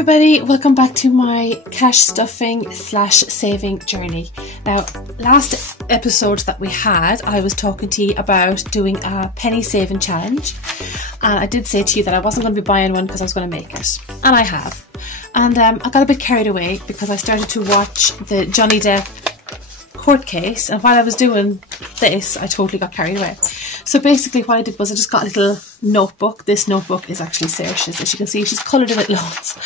everybody, welcome back to my cash stuffing / saving journey. Now, last episode that we had, I was talking to you about doing a penny saving challenge, and I did say to you that I wasn't going to be buying one because I was going to make it, and I have. And I got a bit carried away because I started to watch the Johnny Depp court case, and while I was doing this I totally got carried away. So basically what I did was I just got a little notebook. This notebook is actually Saoirse's. As you can see, she's coloured in it loads,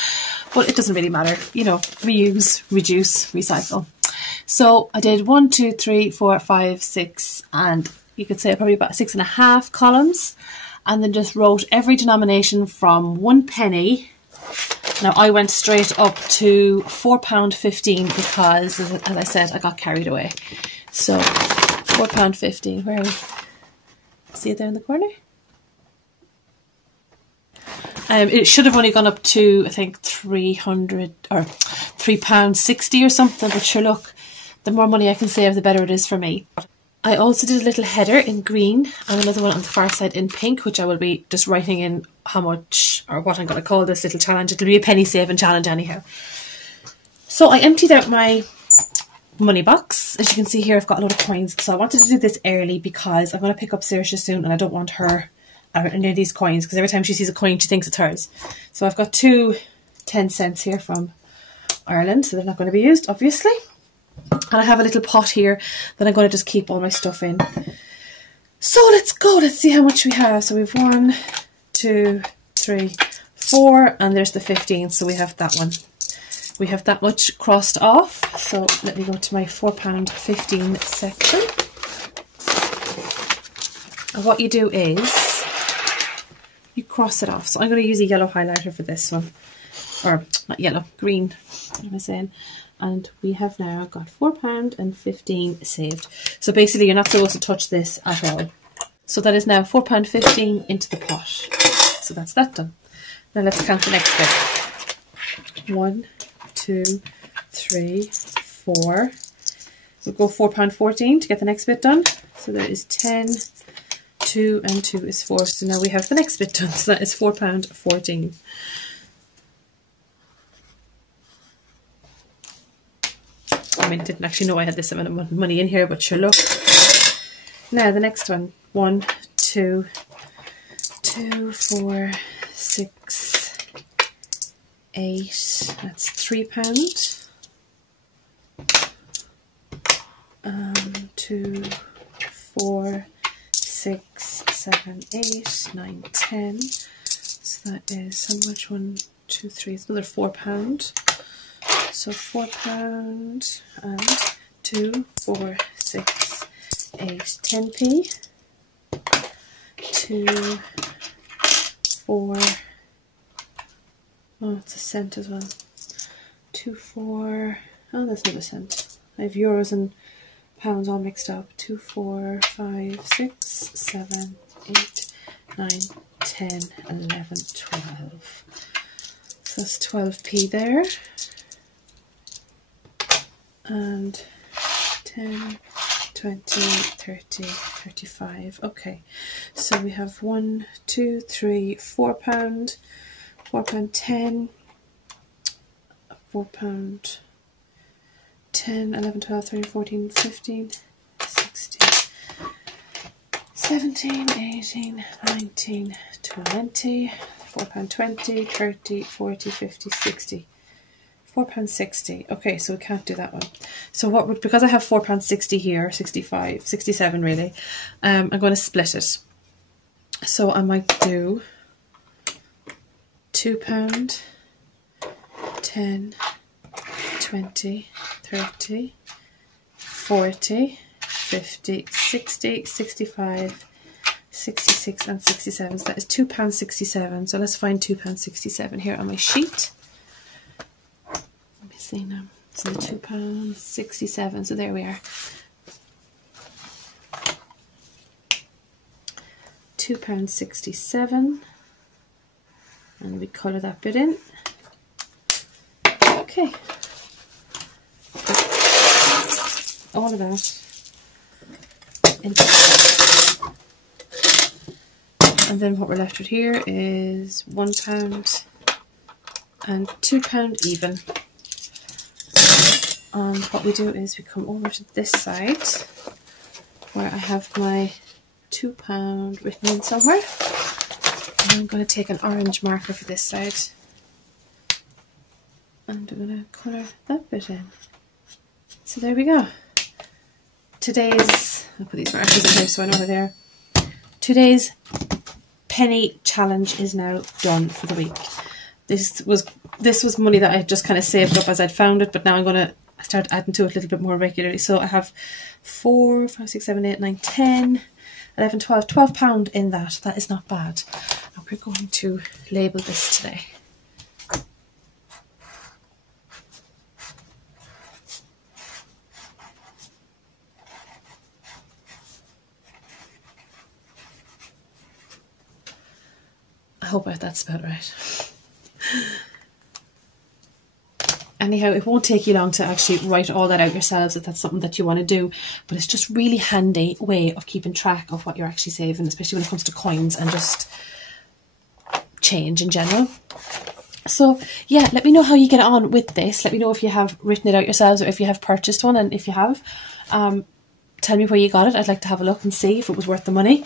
but it doesn't really matter, you know, reuse, reduce, recycle. So I did 1, 2, 3, 4, 5, 6, and you could say probably about 6.5 columns, and then just wrote every denomination from 1 penny. Now I went straight up to £4.15 because, as I said, I got carried away. So £4.15, where are we? See it there in the corner? It should have only gone up to, I think, 300 or £3.60 or something, but sure, look, the more money I can save, the better it is for me. I also did a little header in green and another one on the far side in pink, which I will be just writing in how much, or what I'm going to call this little challenge. It'll be a penny saving challenge anyhow. So I emptied out my money box. As you can see here, I've got a lot of coins. So I wanted to do this early because I'm going to pick up Saoirse soon, and I don't want her any of these coins, because every time she sees a coin she thinks it's hers. So I've got 2 10 cents here from Ireland, so they're not going to be used, obviously. And I have a little pot here that I'm going to just keep all my stuff in. So let's go, let's see how much we have. So we've 1, 2, 3, 4, and there's the 15, so we have that one. We have that much crossed off. So let me go to my £4.15 section. And what you do is you cross it off. So I'm going to use a yellow highlighter for this one. Or not yellow, green. What am I saying? And we have now got £4.15 saved. So basically you're not supposed to touch this at all. So that is now £4.15 into the pot. So that's that done. Now let's count the next bit. 1, 2, 3, 4. We'll go £4.14 to get the next bit done. So that is 10, 2 and 2 is 4. So now we have the next bit done. So that is £4.14. I mean, I didn't actually know I had this amount of money in here, but sure, look. Now the next one. 1, 2, 2, 4, 6, 8. That's £3. 2, 4, 6, 7, 8, 9, 10. So that is how much? 1, 2, 3. It's another £4. So £4 and 2, 4, 6, 8, 10p. 2, 4. Oh, it's a cent as well. 2, 4. Oh, that's not a cent. I have euros and pounds all mixed up. 2, 4, 5, 6, 7, 8, 9, 10, 11, 12. So that's 12p there. And 10, 20, 30, 35. Okay, so we have 1, 2, 3, £4, £4.10, £4, 10, 11, 12, 13, 14, 15, 16, 17, 18, 19, 20, £4.20, 30, 40, 50, 60. £4.60. Okay, so we can't do that one. So what would, because I have £4.60 here, 65, 67 really, I'm going to split it. So I might do £2, 10, 20, 30, 40, 50, 60, 65, 66 and 67. So that is £2.67. So let's find £2.67 here on my sheet. See now, so the £2.67, so there we are. £2.67, and we colour that bit in. Okay, all of that into, and then what we're left with here is £1, and £2 even. And what we do is we come over to this side where I have my £2 written in somewhere. And I'm going to take an orange marker for this side. And I'm going to colour that bit in. So there we go. Today's, I'll put these markers in here so I know where they are. Today's penny challenge is now done for the week. This was money that I just kind of saved up as I'd found it, but now I'm going to start adding to it a little bit more regularly. So I have 4, 5, 6, 7, 8, 9, 10, 11, 12, £12 in that. That is not bad. And we're going to label this today. I hope that's about right. Anyhow, it won't take you long to actually write all that out yourselves if that's something that you want to do, but it's just really handy way of keeping track of what you're actually saving, especially when it comes to coins and just change in general. So yeah, let me know how you get on with this. Let me know if you have written it out yourselves or if you have purchased one, and if you have, tell me where you got it. I'd like to have a look and see if it was worth the money.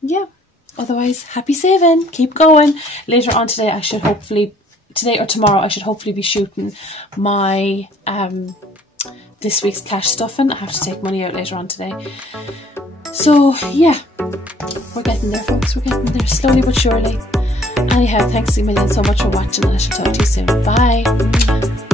Yeah. Otherwise, happy saving, keep going. Later on today, I should hopefully, today or tomorrow, I should hopefully be shooting my this week's cash stuffing. I have to take money out later on today. So yeah, we're getting there, folks. We're getting there slowly but surely. Anyhow, thanks a million so much for watching, and I shall talk to you soon. Bye.